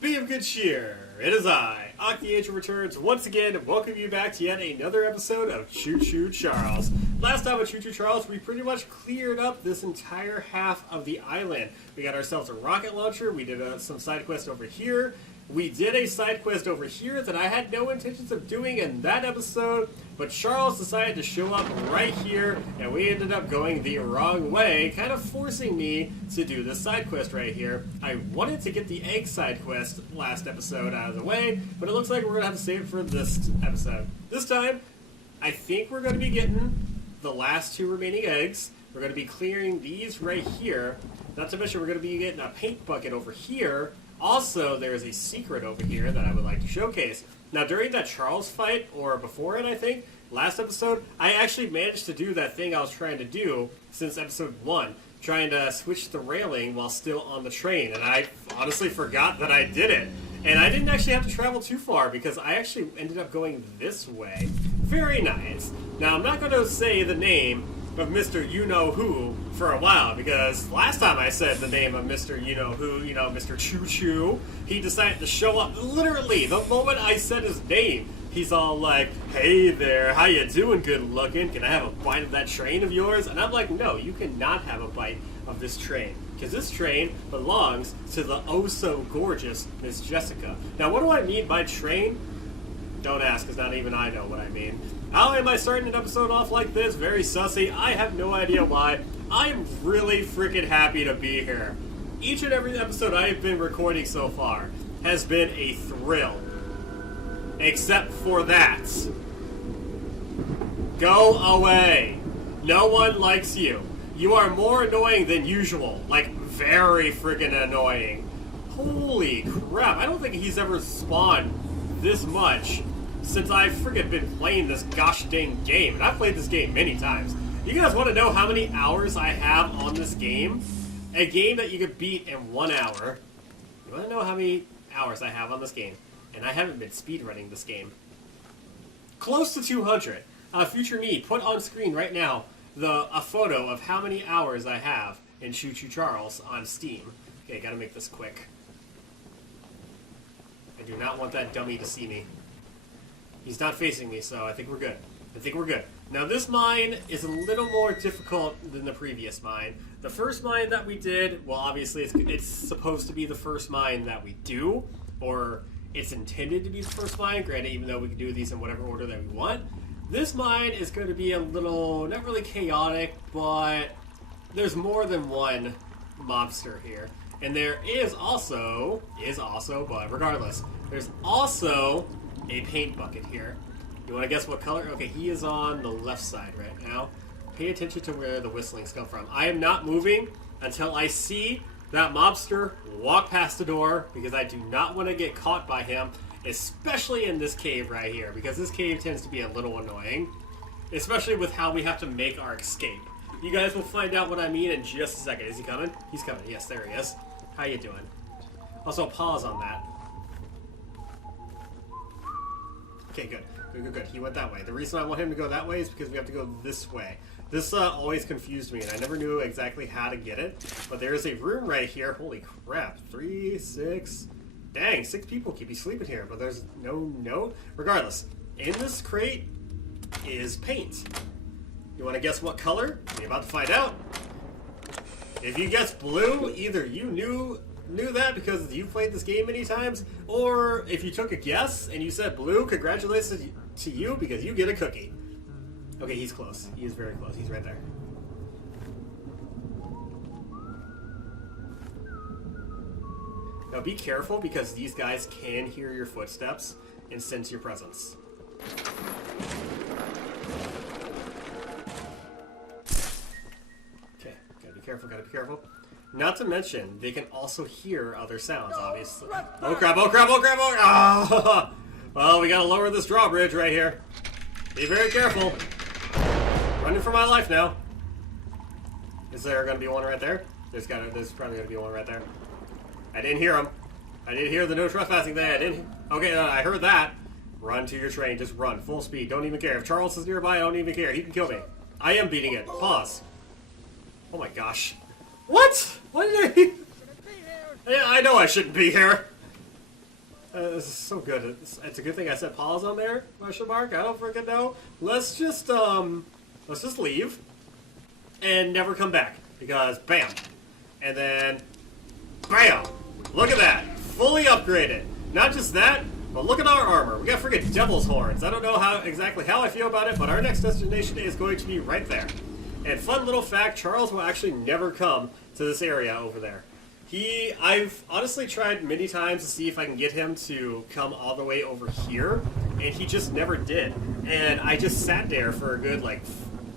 Be of good cheer. It is I, DUCKY, returns once again and welcome you back to yet another episode of Choo-Choo Charles. Last time with Choo-Choo Charles, we pretty much cleared up this entire half of the island. We got ourselves a rocket launcher, we did some side quests over here. We did a side quest over here that I had no intentions of doing in that episode, but Charles decided to show up right here, and we ended up going the wrong way, kind of forcing me to do this side quest right here. I wanted to get the egg side quest last episode out of the way, but it looks like we're going to have to save it for this episode. This time, I think we're going to be getting the last two remaining eggs. We're going to be clearing these right here. Not to mention, we're going to be getting a paint bucket over here. Also, there is a secret over here that I would like to showcase. Now, during that Charles fight, or before it, I think, last episode, I actually managed to do that thing I was trying to do since episode 1, trying to switch the railing while still on the train, and I honestly forgot that I did it. And I didn't actually have to travel too far, because I actually ended up going this way. Very nice. Now, I'm not going to say the name of Mr. You-Know-Who for a while, because last time I said the name of Mr. You-Know-Who, Mr. Choo-Choo, he decided to show up literally the moment I said his name. He's all like, "Hey there, how you doing, good looking? Can I have a bite of that train of yours?" And I'm like, no, you cannot have a bite of this train, because this train belongs to the oh-so-gorgeous Miss Jessica. Now, what do I mean by train? Don't ask, because not even I know what I mean. How am I starting an episode off like this? Very sussy. I have no idea why. I am really freaking happy to be here. Each and every episode I have been recording so far has been a thrill. Except for that. Go away. No one likes you. You are more annoying than usual. Like, very freaking annoying. Holy crap. I don't think he's ever spawned this much since I've freaking been playing this gosh dang game. And I've played this game many times. You guys want to know how many hours I have on this game? A game that you could beat in 1 hour. You want to know how many hours I have on this game? And I haven't been speedrunning this game. Close to 200. Future me, put on screen right now a photo of how many hours I have in Choo-Choo Charles on Steam. Okay, gotta make this quick. I do not want that dummy to see me. He's not facing me, so I think we're good. Now, this mine is a little more difficult than the previous mine. The first mine that we did, well, obviously it's supposed to be the first mine that we do, or it's intended to be the first mine, granted, even though we can do these in whatever order that we want. This mine is going to be a little, not really chaotic, but there's more than one mobster here. And there is also, but regardless, there's also a paint bucket here. You want to guess what color? Okay, he is on the left side right now. Pay attention to where the whistlings come from. I am not moving until I see that mobster walk past the door, because I do not want to get caught by him, especially in this cave right here, because this cave tends to be a little annoying, especially with how we have to make our escape. You guys will find out what I mean in just a second. Is he coming? He's coming. Yes, there he is. How you doing? Also, pause on that. Okay, good. Good. He went that way. The reason I want him to go that way is because we have to go this way. This always confused me, and I never knew exactly how to get it. But there is a room right here. Holy crap. 3, 6... Dang, 6 people keep me sleeping here, but there's no note. Regardless, in this crate is paint. You want to guess what color? You're about to find out. If you guess blue, either you knew that because you played this game many times, or if you took a guess and you said blue, congratulations to you because you get a cookie. Okay, he's close. He is very close. He's right there. Now be careful because these guys can hear your footsteps and sense your presence. Okay, gotta be careful. Not to mention, they can also hear other sounds, obviously. Oh crap! Ah! Well, we gotta lower this drawbridge right here. Be very careful. Running for my life now. Is there gonna be one right there? There's probably gonna be one right there. I didn't hear him. I didn't hear the no trespassing thing. Okay, I heard that. Run to your train. Just run. Full speed. Don't even care. If Charles is nearby, I don't even care. He can kill me. I am beating it. Pause. Oh my gosh. What? What did I... Yeah, I know I shouldn't be here. This is so good. It's a good thing I said pause on there, question mark. I don't freaking know. Let's just leave and never come back because bam. And then bam. Look at that. Fully upgraded. Not just that, but look at our armor. We got freaking devil's horns. I don't know exactly how I feel about it, but our next destination is going to be right there. And fun little fact, Charles will actually never come to this area over there. I've honestly tried many times to see if I can get him to come all the way over here, and he just never did. And I just sat there for a good, like,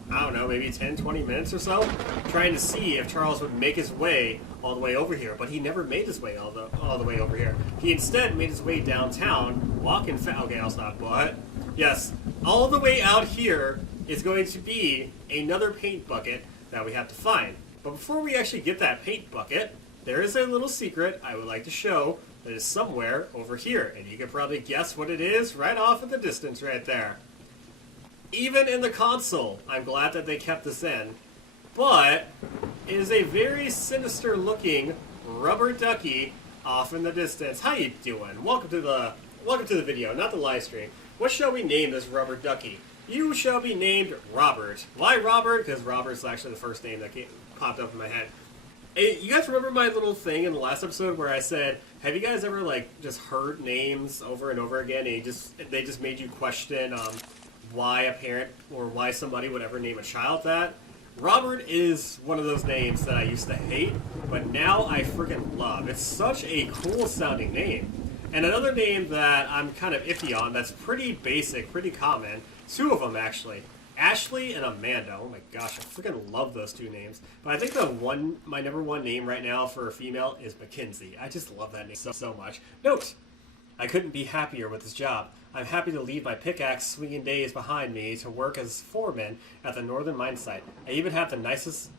I don't know, maybe 10, 20 minutes or so, trying to see if Charles would make his way all the way over here. But he never made his way all the way over here. He instead made his way downtown, walking okay, I'll stop. What? Yes, all the way out here is going to be another paint bucket that we have to find. But before we actually get that paint bucket, there is a little secret I would like to show that is somewhere over here. And you can probably guess what it is right off in the distance right there. Even in the console, I'm glad that they kept this in. But it is a very sinister looking rubber ducky off in the distance. How you doing? Welcome to the video, not the live stream. What shall we name this rubber ducky? You shall be named Robert. Why Robert? Because Robert's actually the first name that popped up in my head. Hey, you guys remember my little thing in the last episode where I said, have you guys ever like just heard names over and over again and they just made you question why a parent or why somebody would ever name a child that? Robert is one of those names that I used to hate, but now I freaking love. It's such a cool sounding name. And another name that I'm kind of iffy on that's pretty basic, pretty common, two of them actually. Ashley and Amanda. Oh my gosh, I freaking love those two names. But I think my number one name right now for a female is Mackenzie. I just love that name so much. Note, I couldn't be happier with this job. I'm happy to leave my pickaxe swinging days behind me to work as foreman at the Northern Mine Site. I even have the nicest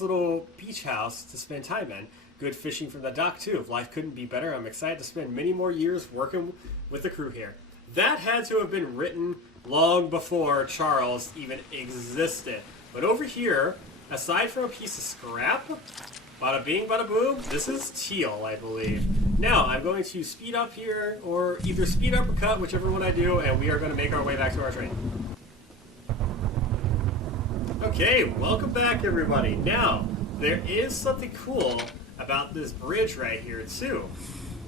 little beach house to spend time in. Good fishing from the dock too. If life couldn't be better, I'm excited to spend many more years working with the crew here. That had to have been written long before Charles even existed. But over here, aside from a piece of scrap, bada bing, bada boom, this is teal, I believe. Now, I'm going to speed up here, or either speed up or cut, whichever one I do, and we are going to make our way back to our train. Okay, welcome back, everybody. Now, there is something cool about this bridge right here, too.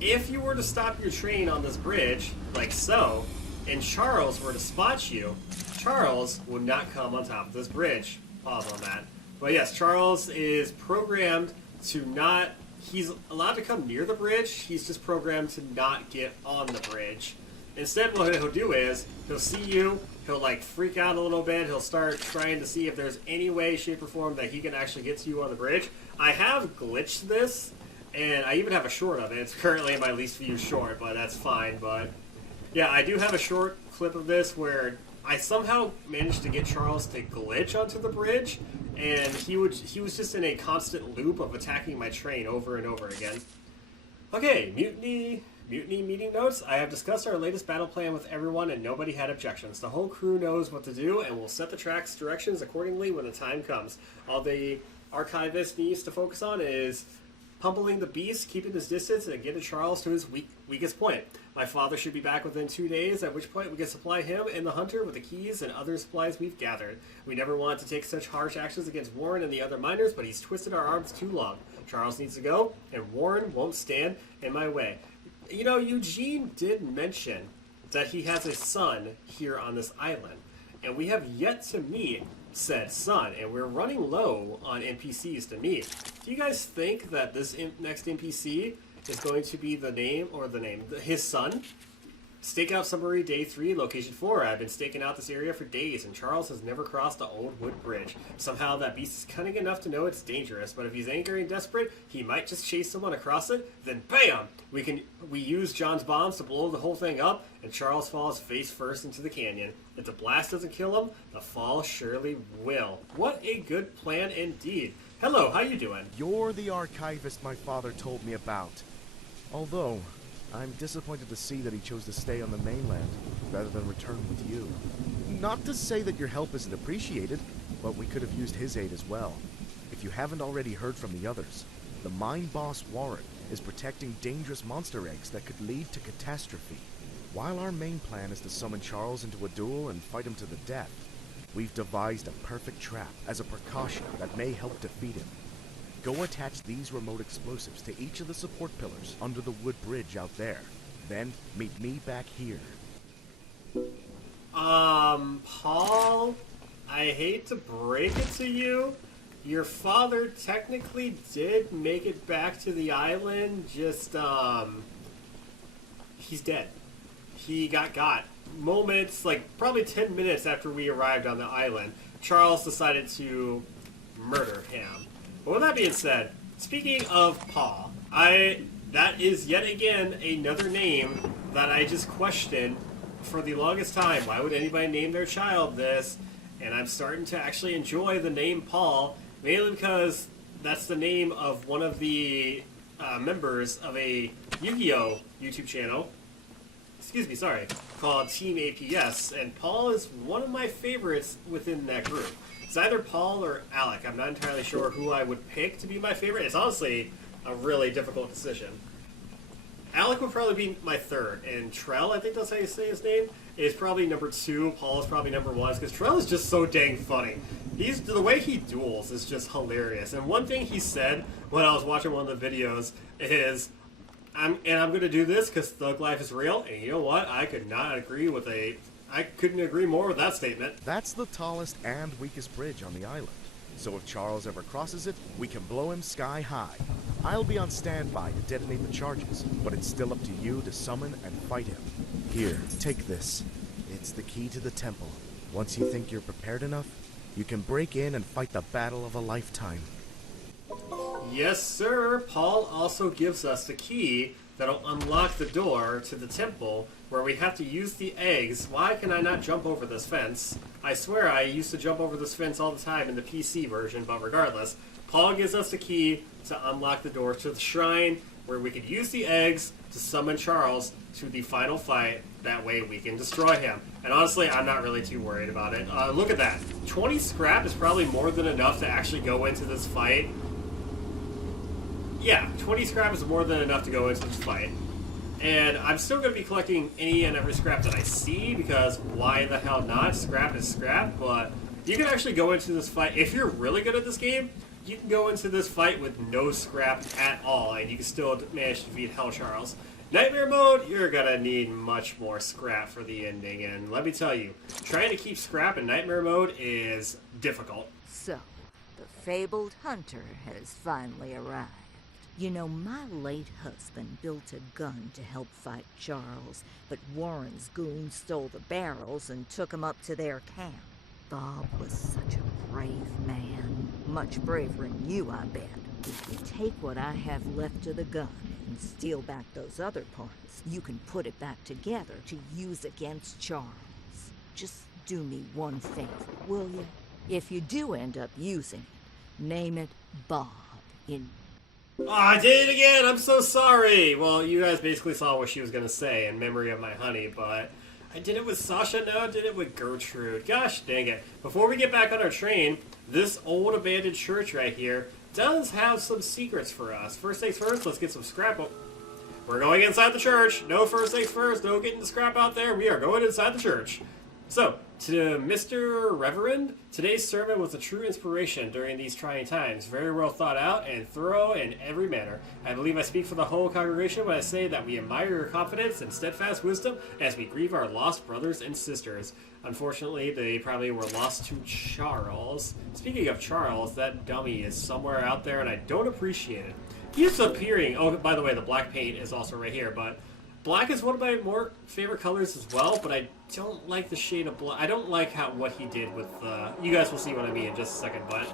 If you were to stop your train on this bridge, like so, and Charles were to spot you, Charles would not come on top of this bridge. Pause on that. But yes, Charles is programmed to not... He's allowed to come near the bridge, he's just programmed to not get on the bridge. Instead, what he'll do is, he'll see you, he'll like freak out a little bit, he'll start trying to see if there's any way, shape, or form that he can actually get to you on the bridge. I have glitched this, and I even have a short of it. It's currently my least viewed short, but that's fine. But yeah, I do have a short clip of this where I somehow managed to get Charles to glitch onto the bridge, and he was just in a constant loop of attacking my train over and over again. Okay, mutiny meeting notes. I have discussed our latest battle plan with everyone, and nobody had objections. The whole crew knows what to do, and will set the track's directions accordingly when the time comes. All the archivist needs to focus on is pummeling the beast, keeping his distance, and getting Charles to his weakest point. My father should be back within 2 days, at which point we can supply him and the hunter with the keys and other supplies we've gathered. We never wanted to take such harsh actions against Warren and the other miners, but he's twisted our arms too long. Charles needs to go, and Warren won't stand in my way. You know, Eugene did mention that he has a son here on this island, and we have yet to meet said son, and we're running low on NPCs to meet. Do you guys think that this next NPC is going to be his son? Stakeout summary day 3, location 4. I've been staking out this area for days, and Charles has never crossed the old wood bridge. Somehow that beast is cunning enough to know it's dangerous, but if he's angry and desperate, he might just chase someone across it, then BAM! We use John's bombs to blow the whole thing up, and Charles falls face first into the canyon. If the blast doesn't kill him, the fall surely will. What a good plan indeed. Hello, how you doing? You're the archivist my father told me about. Although, I'm disappointed to see that he chose to stay on the mainland, rather than return with you. Not to say that your help isn't appreciated, but we could have used his aid as well. If you haven't already heard from the others, the mine boss Warren is protecting dangerous monster eggs that could lead to catastrophe. While our main plan is to summon Charles into a duel and fight him to the death, we've devised a perfect trap as a precaution that may help defeat him. Go attach these remote explosives to each of the support pillars under the wood bridge out there. Then meet me back here. Paul, I hate to break it to you. Your father technically did make it back to the island, just, he's dead. He got. Moments, like, probably 10 minutes after we arrived on the island, Charles decided to murder him. But with that being said, speaking of Paul, that is yet again another name that I just questioned for the longest time. Why would anybody name their child this? And I'm starting to actually enjoy the name Paul, mainly because that's the name of one of the members of a Yu-Gi-Oh! YouTube channel. Called Team APS, and Paul is one of my favorites within that group. It's either Paul or Alec. I'm not entirely sure who I would pick to be my favorite. It's honestly a really difficult decision. Alec would probably be my third, and Trell, I think that's how you say his name, is probably number 2. Paul is probably number 1, because Trell is just so dang funny. The way he duels is just hilarious. And one thing he said when I was watching one of the videos is, I'm going to do this because thug life is real, and you know what? I couldn't agree more with that statement. That's the tallest and weakest bridge on the island. So if Charles ever crosses it, we can blow him sky high. I'll be on standby to detonate the charges, but it's still up to you to summon and fight him. Here, take this. It's the key to the temple. Once you think you're prepared enough, you can break in and fight the battle of a lifetime. Yes, sir. Paul also gives us the key that'll unlock the door to the temple where we have to use the eggs. Why can I not jump over this fence? I swear I used to jump over this fence all the time in the PC version, but regardless, Paul gives us the key to unlock the door to the shrine where we could use the eggs to summon Charles to the final fight. That way we can destroy him. And honestly, I'm not really too worried about it. Look at that. 20 scrap is probably more than enough to actually go into this fight. Yeah, 20 scrap is more than enough to go into this fight. And I'm still going to be collecting any and every scrap that I see, because why the hell not? Scrap is scrap, but you can actually go into this fight. If you're really good at this game, you can go into this fight with no scrap at all, and you can still manage to defeat Hell Charles. Nightmare mode, you're going to need much more scrap for the ending, and let me tell you, trying to keep scrap in Nightmare mode is difficult. So, the fabled hunter has finally arrived. You know, my late husband built a gun to help fight Charles, but Warren's goons stole the barrels and took him up to their camp. Bob was such a brave man. Much braver than you, I bet. If you take what I have left of the gun and steal back those other parts, you can put it back together to use against Charles. Just do me one favor, will you? If you do end up using it, name it Bob in... Oh, I did it again! I'm so sorry! Well, you guys basically saw what she was going to say in memory of my honey, but I did it with Sasha, now I did it with Gertrude. Gosh dang it. Before we get back on our train, this old abandoned church right here does have some secrets for us. First things first, let's get some scrap. We're going inside the church. No first things first, no getting the scrap out there. We are going inside the church. So, to Mr. Reverend, today's sermon was a true inspiration during these trying times, very well thought out and thorough in every manner. I believe I speak for the whole congregation when I say that we admire your confidence and steadfast wisdom as we grieve our lost brothers and sisters. Unfortunately, they probably were lost to Charles. Speaking of Charles, that dummy is somewhere out there and I don't appreciate it. He's appearing. Oh, by the way, the black paint is also right here, but black is one of my more favorite colors as well, but I don't like the shade of black. I don't like what he did with you guys will see what I mean in just a second, but...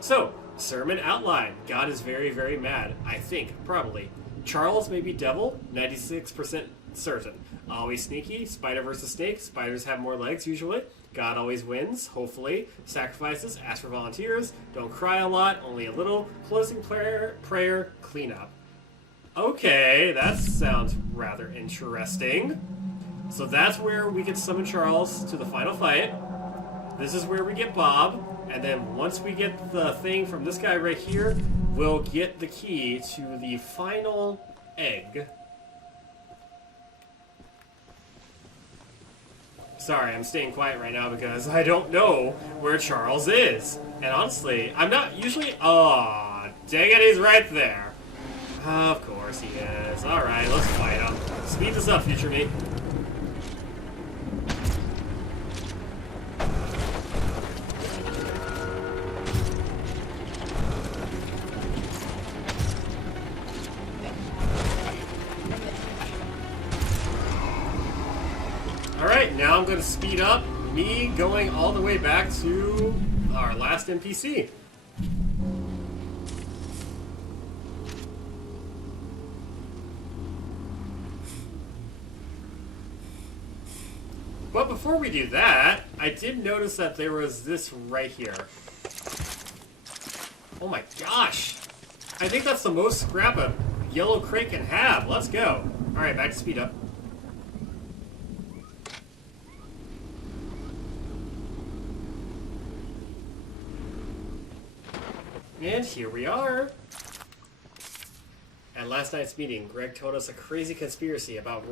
So, sermon outline. God is very, very mad. I think, probably. Charles may be devil, 96% certain. Always sneaky, spider versus snake. Spiders have more legs, usually. God always wins, hopefully. Sacrifices, ask for volunteers. Don't cry a lot, only a little. Closing prayer, cleanup. Okay, that sounds rather interesting. So that's where we can summon Charles to the final fight. This is where we get Bob. And then once we get the thing from this guy right here, will get the key to the final egg. Sorry, I'm staying quiet right now because I don't know where Charles is. And honestly, I'm not usually... Aw, dang it, he's right there. Of course he is. Alright, let's fight him. Speed this up, future me. Alright, now I'm going to speed up me going all the way back to our last NPC. But before we do that, I did notice that there was this right here. Oh my gosh! I think that's the most scrap a yellow crate can have. Let's go. Alright, back to speed up. And here we are. At last night's meeting, Greg told us a crazy conspiracy about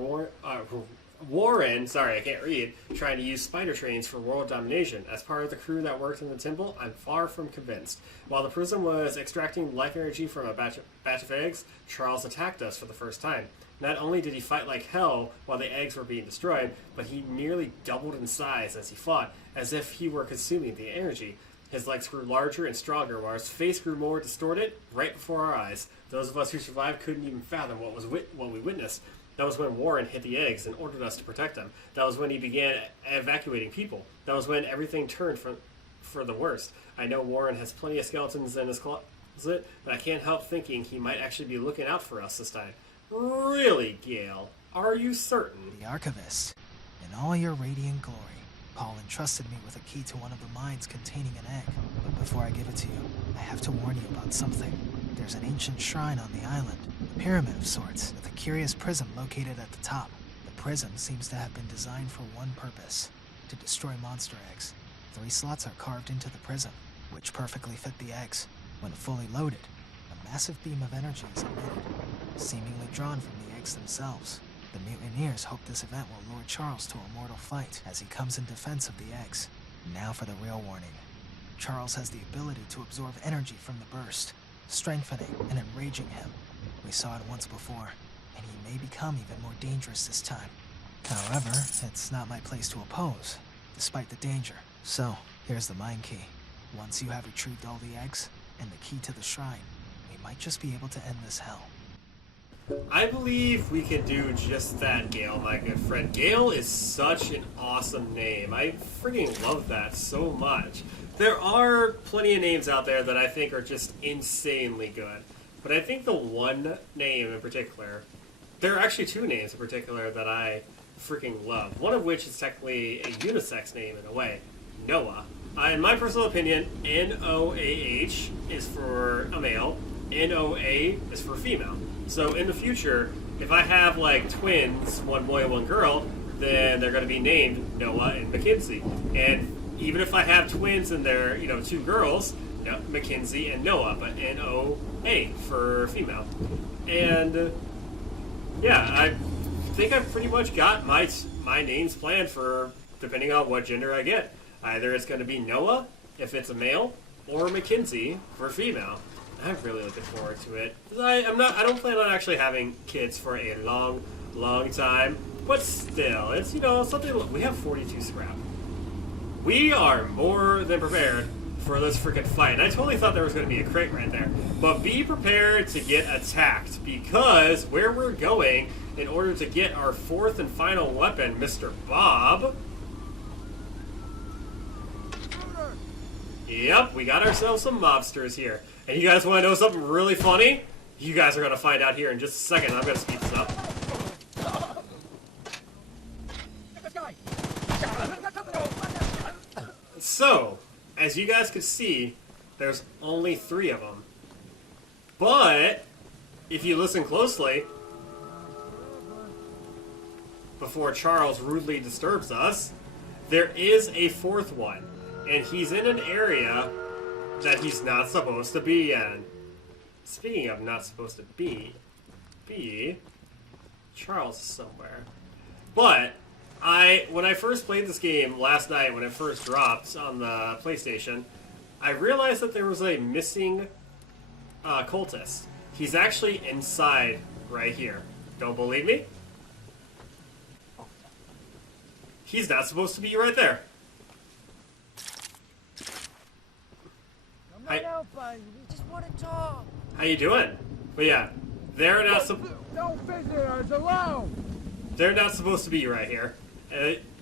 Warren, sorry, I can't read, trying to use spider trains for world domination. As part of the crew that worked in the temple, I'm far from convinced. While the prism was extracting life energy from a batch of eggs, Charles attacked us for the first time. Not only did he fight like hell while the eggs were being destroyed, but he nearly doubled in size as he fought, as if he were consuming the energy. His legs grew larger and stronger, while his face grew more distorted right before our eyes. Those of us who survived couldn't even fathom what we witnessed. That was when Warren hit the eggs and ordered us to protect them. That was when he began evacuating people. That was when everything turned for the worst. I know Warren has plenty of skeletons in his closet, but I can't help thinking he might actually be looking out for us this time. Really, Gale? Are you certain? The Archivist, in all your radiant glory, Paul entrusted me with a key to one of the mines containing an egg. But before I give it to you, I have to warn you about something. There's an ancient shrine on the island, a pyramid of sorts, with a curious prism located at the top. The prism seems to have been designed for one purpose, to destroy monster eggs. 3 slots are carved into the prism, which perfectly fit the eggs. When fully loaded, a massive beam of energy is emitted, seemingly drawn from the eggs themselves. The mutineers hope this event will lure Charles to a mortal fight as he comes in defense of the eggs. Now for the real warning. Charles has the ability to absorb energy from the burst, strengthening and enraging him. We saw it once before, and he may become even more dangerous this time. However, it's not my place to oppose, despite the danger. So, here's the mine key. Once you have retrieved all the eggs, and the key to the shrine, we might just be able to end this hell. I believe we can do just that, Gale, my good friend. Gale is such an awesome name. I freaking love that so much. There are plenty of names out there that I think are just insanely good. But I think the one name in particular, there are actually 2 names in particular that I freaking love. One of which is technically a unisex name in a way, Noah. In my personal opinion, N-O-A-H is for a male, N-O-A is for female. So in the future, if I have like twins, one boy and one girl, then they're going to be named Noah and Mackenzie. And even if I have twins and they're, 2 girls, Mackenzie and Noah, but N-O-A for female. And yeah, I think I've pretty much got my names planned for depending on what gender I get. Either it's going to be Noah if it's a male, or Mackenzie for female. I'm really looking forward to it. I don't plan on actually having kids for a long, long time. But still, it's, something. We have 42 scrap. We are more than prepared for this freaking fight. And I totally thought there was going to be a crate right there. But be prepared to get attacked, because where we're going, in order to get our 4th and final weapon, Mr. Bob. Yep, we got ourselves some mobsters here. And you guys want to know something really funny? You guys are going to find out here in just a second. I'm going to speed this up. So, as you guys can see, there's only 3 of them. But, if you listen closely, before Charles rudely disturbs us, there is a 4th one. And he's in an area that he's not supposed to be in. speaking of not supposed to be, Charles is somewhere. But when I first played this game last night, when it first dropped on the PlayStation, I realized that there was a missing cultist. He's actually inside right here. Don't believe me? He's not supposed to be right there. I'm not out by you. We just want to talk. How you doing? But yeah, they're not No visitors allowed. they're not supposed to be right here.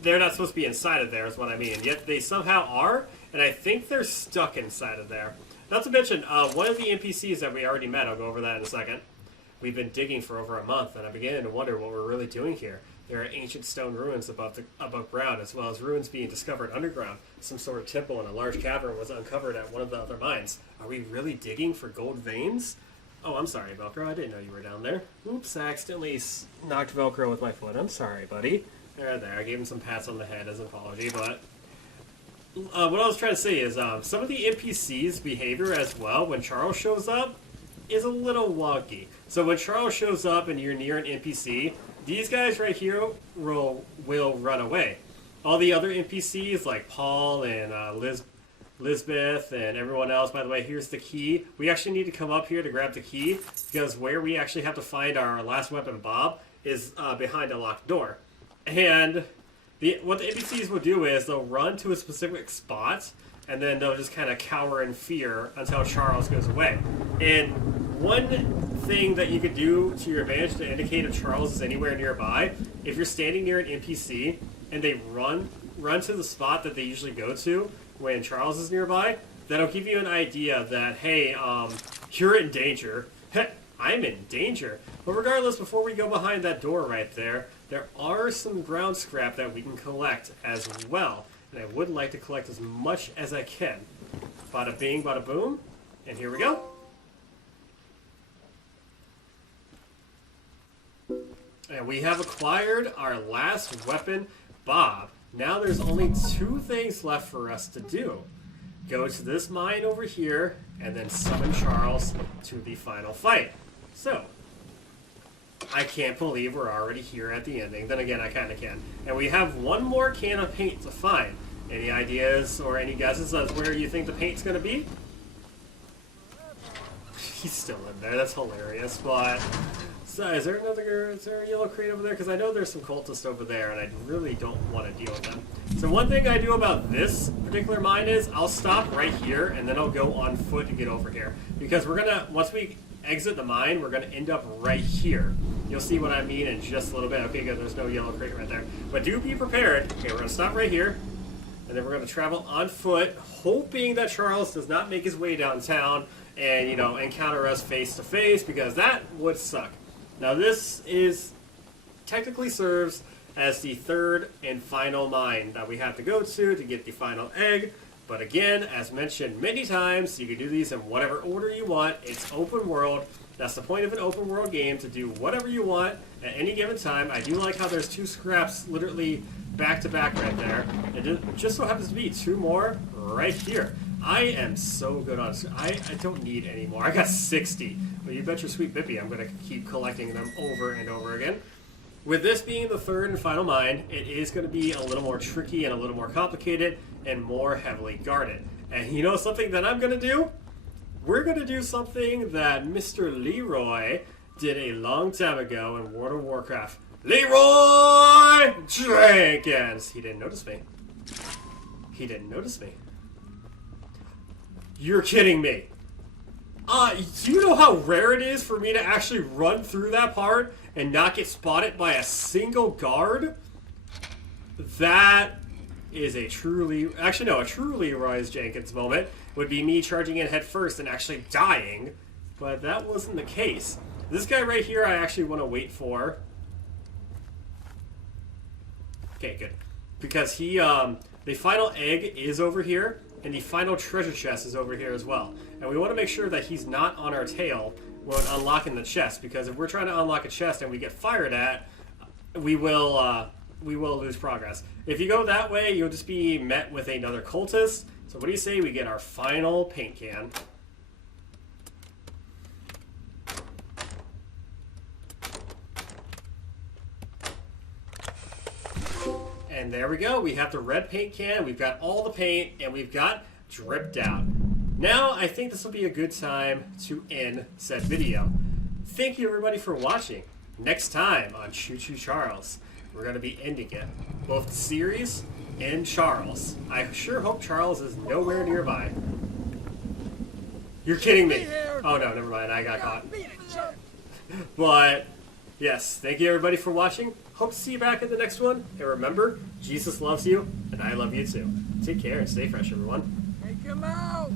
They're not supposed to be inside of there, is what I mean. Yet they somehow are, and I think they're stuck inside of there. Not to mention, one of the NPCs that we already met, I'll go over that in a second. We've been digging for over a month, and I'm beginning to wonder what we're really doing here. There are ancient stone ruins above ground, as well as ruins being discovered underground. Some sort of temple in a large cavern was uncovered at one of the other mines. Are we really digging for gold veins? Oh, I'm sorry, Velcro. I didn't know you were down there. Oops, I accidentally knocked Velcro with my foot. I'm sorry, buddy. There. I gave him some pats on the head as an apology, but... what I was trying to say is some of the NPCs' behavior as well, when Charles shows up, is a little wonky. So when Charles shows up and you're near an NPC, these guys right here will run away. All the other NPCs, like Paul and Lisbeth and everyone else, by the way, here's the key. We actually need to come up here to grab the key, because where we actually have to find our last weapon, Bob, is behind a locked door. And what the NPCs will do is they'll run to a specific spot, and then they'll just kind of cower in fear until Charles goes away. And one thing that you could do to your advantage to indicate if Charles is anywhere nearby, if you're standing near an NPC and they run to the spot that they usually go to when Charles is nearby, that'll give you an idea that, hey, you're in danger. I'm in danger. But regardless, before we go behind that door right there are some ground scrap that we can collect as well. And I would like to collect as much as I can. Bada bing, bada boom. And here we go. And we have acquired our last weapon, Bob. Now there's only 2 things left for us to do. Go to this mine over here, and then summon Charles to the final fight. So, I can't believe we're already here at the ending. Then again, I kind of can. And we have one more can of paint to find. Any ideas or any guesses as where you think the paint's going to be? He's still in there. That's hilarious. But so, is there a yellow crate over there? Because I know there's some cultists over there, and I really don't want to deal with them. So one thing I do about this particular mine is I'll stop right here, and then I'll go on foot to get over here. Because we're gonna, once we exit the mine, we're gonna end up right here. You'll see what I mean in just a little bit. Okay, good. There's no yellow crate right there. But do be prepared. Okay, we're gonna stop right here. And then we're going to travel on foot, hoping that Charles does not make his way downtown and, you know, encounter us face to face, because that would suck. Now, this is technically serves as the 3rd and final mine that we have to go to get the final egg. But again, as mentioned many times, you can do these in whatever order you want. It's open world. That's the point of an open world game, to do whatever you want at any given time. I do like how there's 2 scraps literally back to back right there. It just so happens to be 2 more right here. I am so good on... I don't need any more. I got 60. But you bet your sweet Bippy I'm going to keep collecting them over and over again. With this being the 3rd and final mine, it is going to be a little more tricky and a little more complicated and more heavily guarded. And you know something that I'm going to do? We're going to do something that Mr. Leroy did a long time ago in World of Warcraft. Leroy Jenkins! He didn't notice me. He didn't notice me. You're kidding me. Do you know how rare it is for me to actually run through that part and not get spotted by a single guard? That is a truly... Actually, no, a true Leroy Jenkins moment would be me charging in head first and actually dying. But that wasn't the case. This guy right here I actually want to wait for. Okay, good. Because he, the final egg is over here, and the final treasure chest is over here as well. And we want to make sure that he's not on our tail when unlocking the chest, because if we're trying to unlock a chest and we get fired at, we will lose progress. If you go that way, you'll just be met with another cultist. So what do you say we get our final paint can? And there we go. We have the red paint can. We've got all the paint, and we've got dripped out. Now, I think this will be a good time to end said video. Thank you, everybody, for watching. Next time on Choo-Choo Charles, we're going to be ending it. Both the series and Charles. I sure hope Charles is nowhere nearby. You're kidding me. Oh, no, never mind. I got caught. But, yes, thank you, everybody, for watching. Hope to see you back in the next one. And remember, Jesus loves you, and I love you, too. Take care and stay fresh, everyone. Take him out!